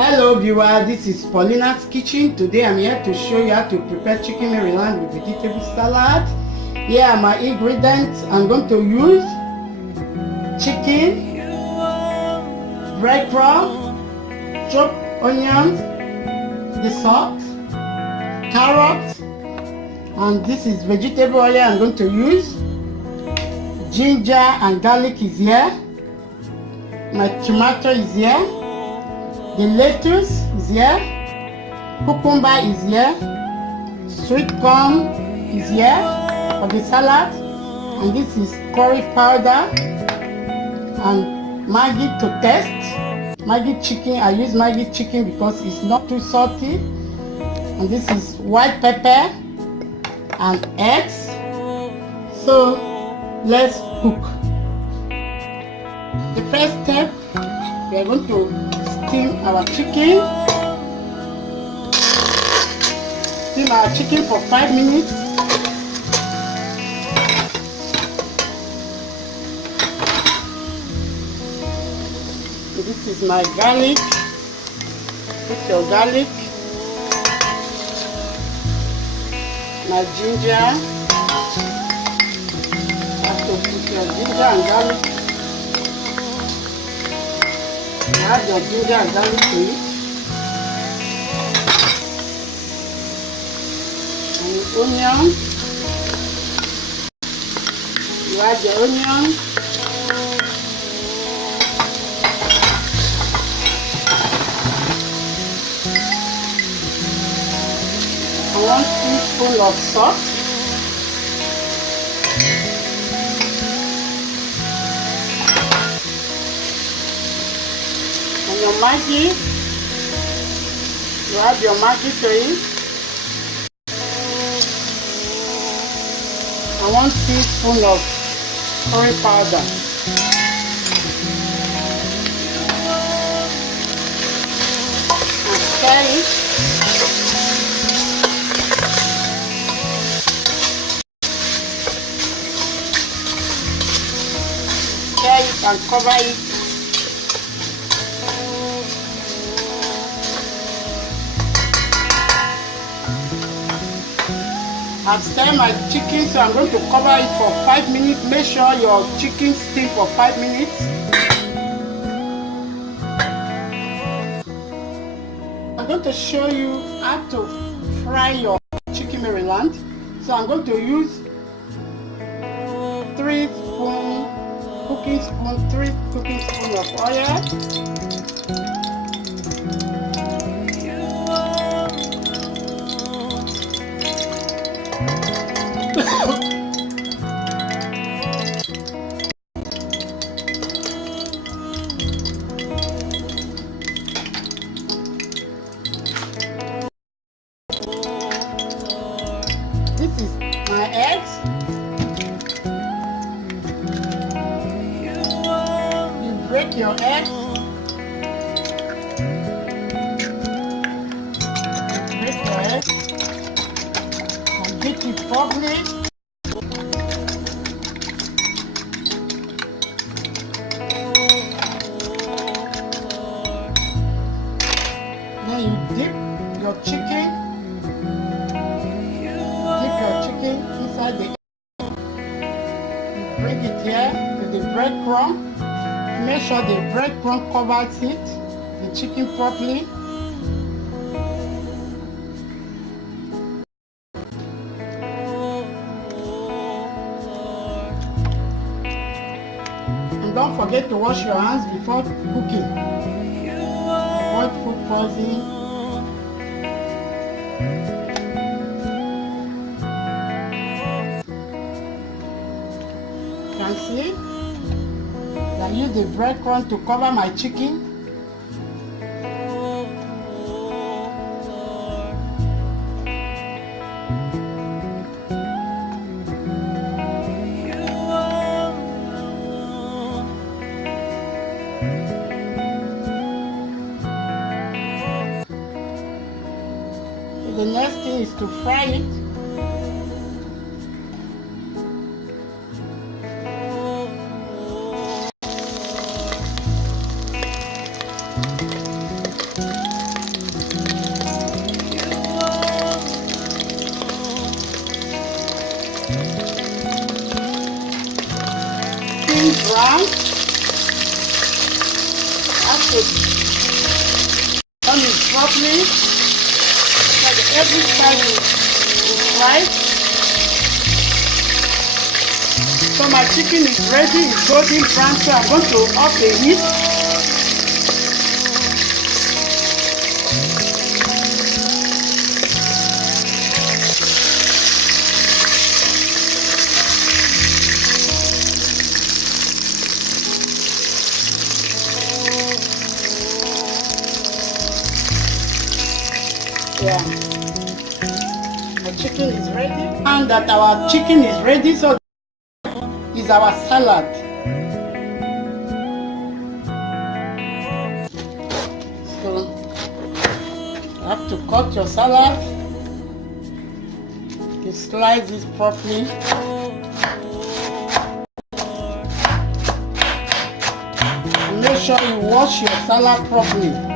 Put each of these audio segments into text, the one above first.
Hello viewer, this is Paulina's Kitchen. Today I'm here to show you how to prepare chicken Maryland with vegetable salad. Here are my ingredients. I'm going to use chicken, breadcrumb, chopped onions, the salt, carrots, and this is vegetable oil I'm going to use. Ginger and garlic is here. My tomato is here. The lettuce is here, cucumber is here, sweet corn is here for the salad, and this is curry powder and Maggi to taste. Maggi chicken, I use Maggi chicken because it's not too salty. And this is white pepper and eggs. So let's cook. The first step, we are going to steam our chicken. Steam our chicken for 5 minutes. This is my garlic. Put your garlic. My ginger. You have to put your ginger and garlic. Add your ginger and garlic to it. And the onion. You add your onion. And 1 teaspoon of salt. Your Maggi, you add your Maggi to it, and 1 teaspoon of curry powder. And stir it. Stir it and cover it. I've stirred my chicken, so I'm going to cover it for 5 minutes. Make sure your chicken steams for 5 minutes. I'm going to show you how to fry your chicken Maryland. So I'm going to use 3 cooking spoons of oil. This is my eggs. You break your eggs. Break your eggs and beat it properly. Then you dip your chicken. Inside the egg. You bring it here to the breadcrumb. Make sure the breadcrumb covers it, the chicken properly. And don't forget to wash your hands before cooking. Avoid food poisoning. You can see I use the breadcrumb to cover my chicken. So the next thing is to fry it. golden brown. Have to turn it properly so that every side is right. So my chicken is ready, it's golden brown, so I'm going to off the heat. Yeah, my chicken is ready, and that our chicken is ready, so is our salad. So you have to cut your salad, you slice this properly. Make sure you wash your salad properly.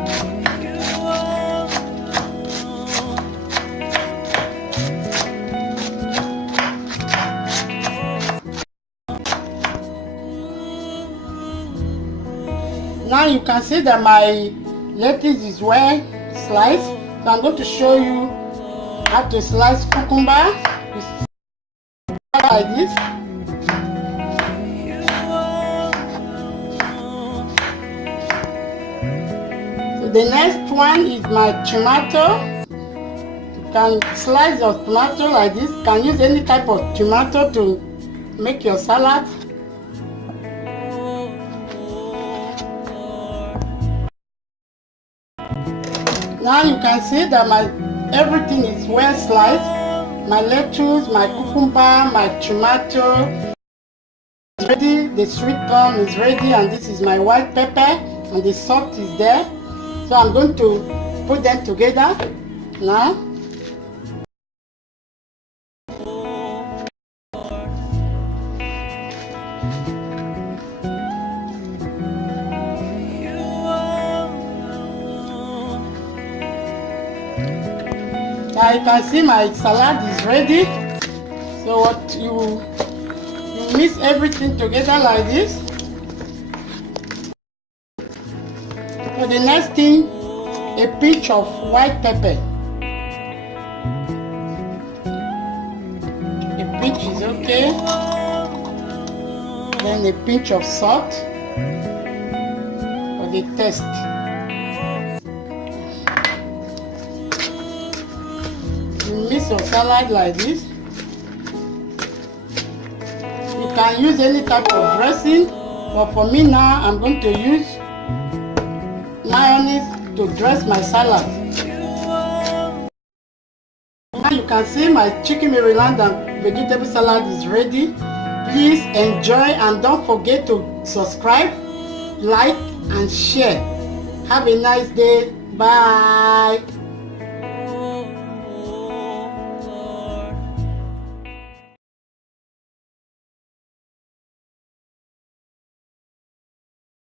Now you can see that my lettuce is well sliced. So I'm going to show you how to slice cucumber. Like this. So the next one is my tomato. You can slice your tomato like this. You can use any type of tomato to make your salad. Now you can see that everything is well sliced. My lettuce, my cucumber, my tomato is ready. The sweet corn is ready, and this is my white pepper, and the salt is there. So I'm going to put them together now. Now you can see my salad is ready. So what you mix everything together like this. For the next thing, a pinch of white pepper. A pinch is okay. Then a pinch of salt for the taste. Mix your salad like this. You can use any type of dressing, but for me now I'm going to use mayonnaise to dress my salad. Now you can see my chicken Maryland and vegetable salad is ready. Please enjoy, and don't forget to subscribe, like and share. Have a nice day. Bye.